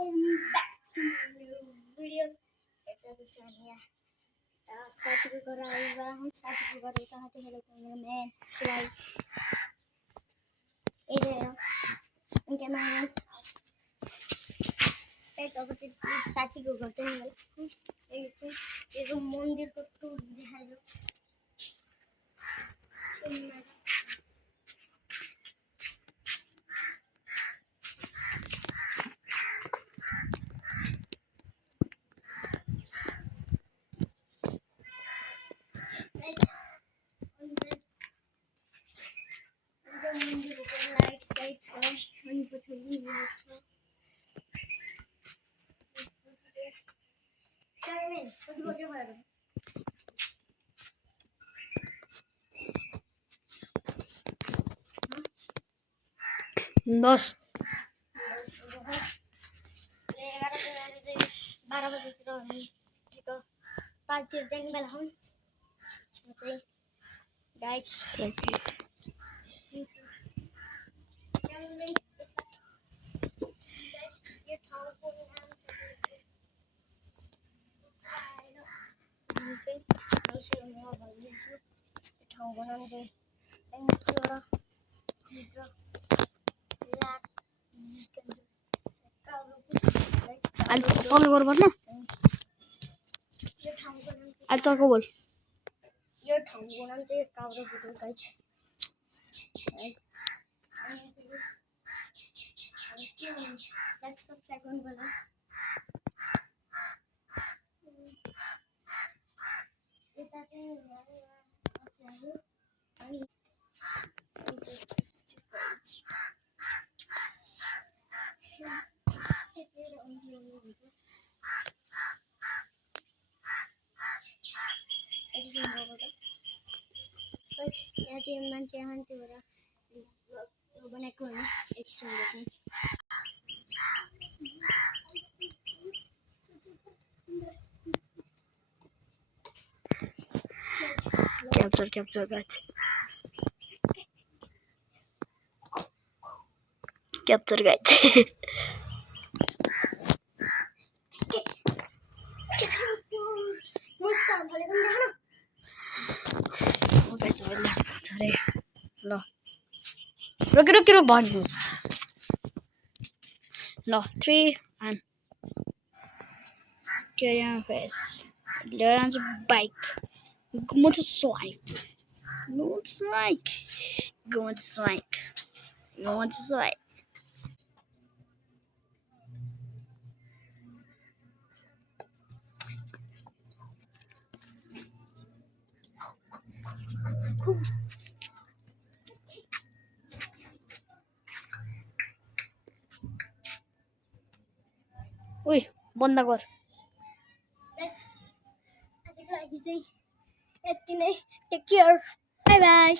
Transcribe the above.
back to my new video. It's a Sonia. साथी को कराएगा हम साथी को करे चाहते हैं लेकिन मैं चलाई इधर इनके मैं एक ऑपोजिट साथी को करते हैं ये जो मंदिर को टूर दिखाई दो मंदिर को लाइट साइड है हम कुछ नहीं है नहीं कुछ बोलते मारो 10 12 बजे तो तो 5 दिन में हम सही गाइस ये ठाव को नाम नीचे ऐसे हुआ भाई जो ठाव को नाम जे एंगस्टोरा मित्र लाख al call করব না ये ठाव को नाम al চলকে বল ये ठाव को नाम जे कावरा वीडियो गाइस Let's subscribe वाला याची माणसे हानते बरं बनाय कोण एक सांगत नाही capture guys capture guys Mustan भले तुम देखो वो guys वल्ला अरे लो रुक भाग लो 3 and carry on face learn on the bike go to swipe go to swipe go to swipe go to swipe Uy, बंद कर Let's I think like you say, take care. Bye bye.